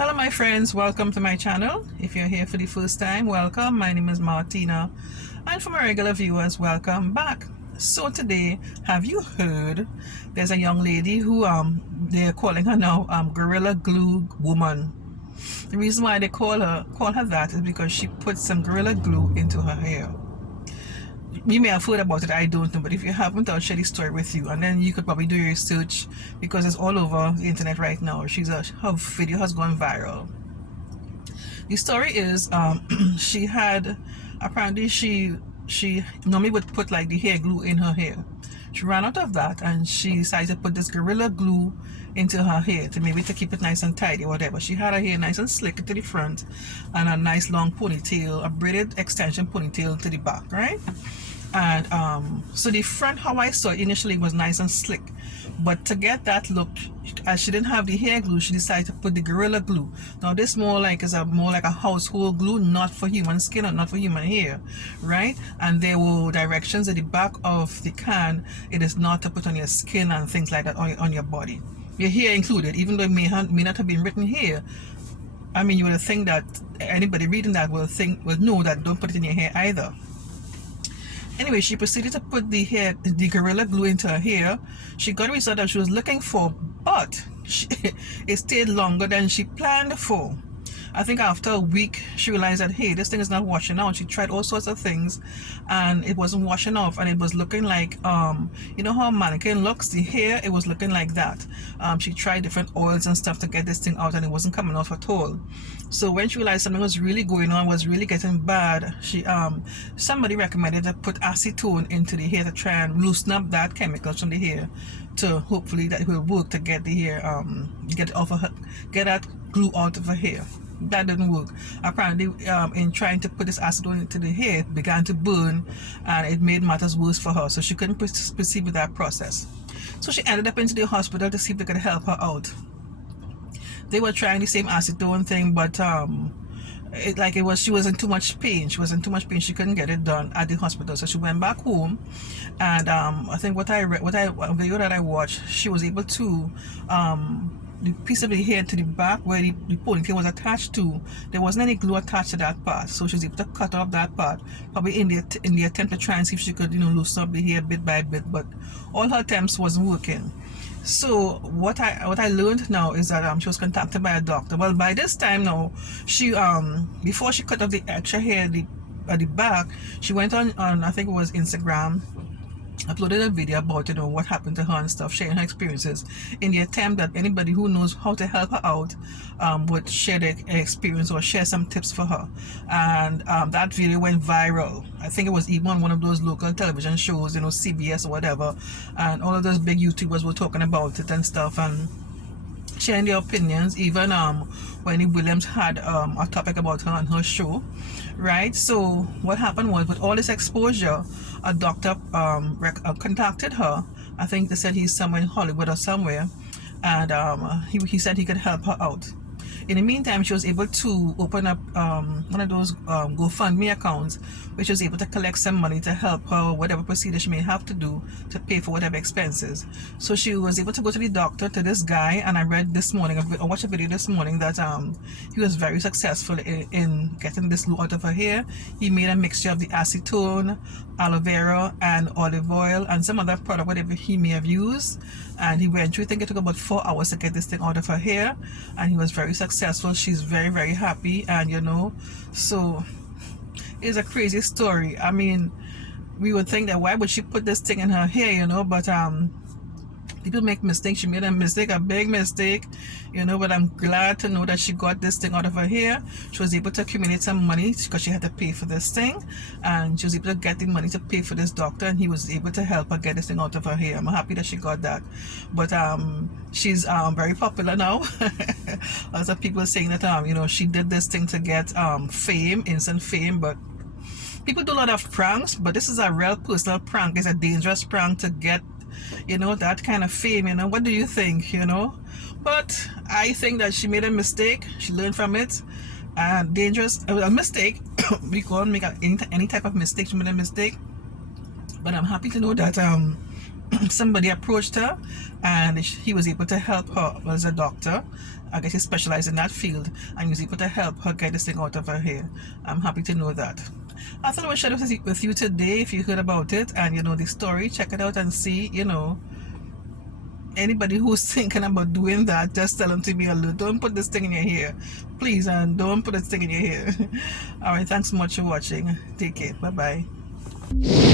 Hello my friends, welcome to my channel. If you're here for the first time, welcome. My name is Martina, and for my regular viewers, welcome back. So today, have you heard there's a young lady who they're calling her now Gorilla Glue Woman. The reason why they call her that is because she put some Gorilla Glue into her hair. You may have heard about it, I don't know, but if you haven't, I'll share the story with you, and then you could probably do your research because it's all over the internet right now. Her video has gone viral. The story is she had, apparently she normally would put like the hair glue in her hair. She ran out of that and she decided to put this Gorilla Glue into her hair to keep it nice and tidy or whatever. She had her hair nice and slick to the front and a nice long ponytail, a braided extension ponytail to the back, right? And so the front, how I saw it initially, was nice and slick, but to get that look, as she didn't have the hair glue, she decided to put the Gorilla Glue. Now this more like a household glue, not for human skin or not for human hair, right? And there were directions at the back of the can. It is not to put on your skin and things like that, on your body, your hair included, even though it may not have been written here. I mean, you would think that anybody reading that will know that don't put it in your hair either. Anyway, she proceeded to put the Gorilla Glue into her hair. She got the result that she was looking for, but it stayed longer than she planned for. I think after a week, she realized that, hey, this thing is not washing out. She tried all sorts of things, and it wasn't washing off, and it was looking like, you know how a mannequin looks? The hair, it was looking like that. She tried different oils and stuff to get this thing out, and it wasn't coming off at all. So when she realized something was really going on, was really getting bad, somebody recommended to put acetone into the hair to try and loosen up that chemical from the hair, to hopefully that it will work to get the hair, get that glue out of her hair. That didn't work. Apparently, in trying to put this acetone into the hair, it began to burn, and it made matters worse for her. So she couldn't proceed with that process. So she ended up into the hospital to see if they could help her out. They were trying the same acetone thing, but she was in too much pain. She was in too much pain. She couldn't get it done at the hospital. So she went back home, and I think a video that I watched, she was able to the piece of the hair to the back where the ponytail was attached to, there wasn't any glue attached to that part, so she was able to cut off that part, probably in the attempt to try and see if she could, loosen up the hair bit by bit, but all her attempts wasn't working. So what I learned now is that she was contacted by a doctor. Well, by this time now, she before she cut off the extra hair at the back, she went on I think it was Instagram, uploaded a video about what happened to her and stuff, sharing her experiences in the attempt that anybody who knows how to help her out would share their experience or share some tips for her. And that video went viral. I think it was even on one of those local television shows, CBS or whatever, and all of those big YouTubers were talking about it and stuff and sharing their opinions. Even Wendy Williams had a topic about her on her show, right? So what happened was, with all this exposure, a doctor contacted her. I think they said he's somewhere in Hollywood or somewhere, and he said he could help her out. In the meantime, she was able to open up one of those GoFundMe accounts, which was able to collect some money to help her, whatever procedure she may have to do to pay for whatever expenses. So she was able to go to the doctor, to this guy, and I read this morning, I watched a video this morning that he was very successful in getting this glue out of her hair. He made a mixture of the acetone, aloe vera, and olive oil, and some other product, whatever he may have used. And he went through, I think it took about 4 hours to get this thing out of her hair, and he was very successful. She's very, very happy, and so it's a crazy story. I mean, we would think that why would she put this thing in her hair, but people make mistakes. She made a mistake, a big mistake, but I'm glad to know that she got this thing out of her hair. She was able to accumulate some money because she had to pay for this thing, and she was able to get the money to pay for this doctor, and he was able to help her get this thing out of her hair. I'm happy that she got that. But she's very popular now. Lots of people saying that she did this thing to get fame, instant fame, but people do a lot of pranks, but this is a real personal prank. It's a dangerous prank to get that kind of fame. What do you think? But I think that she made a mistake. She learned from it. And a mistake. We can't make any type of mistake. She made a mistake, but I'm happy to know that somebody approached her and he was able to help her as a doctor, I guess she specialized in that field and use people to help her get this thing out of her hair. I'm happy to know that. I thought I would share this with you today. If you heard about it and you know the story, check it out and see, you know, anybody who's thinking about doing that, just tell them to be alert. Don't put this thing in your hair, please, and don't put this thing in your hair. All right, thanks so much for watching. Take care. Bye bye.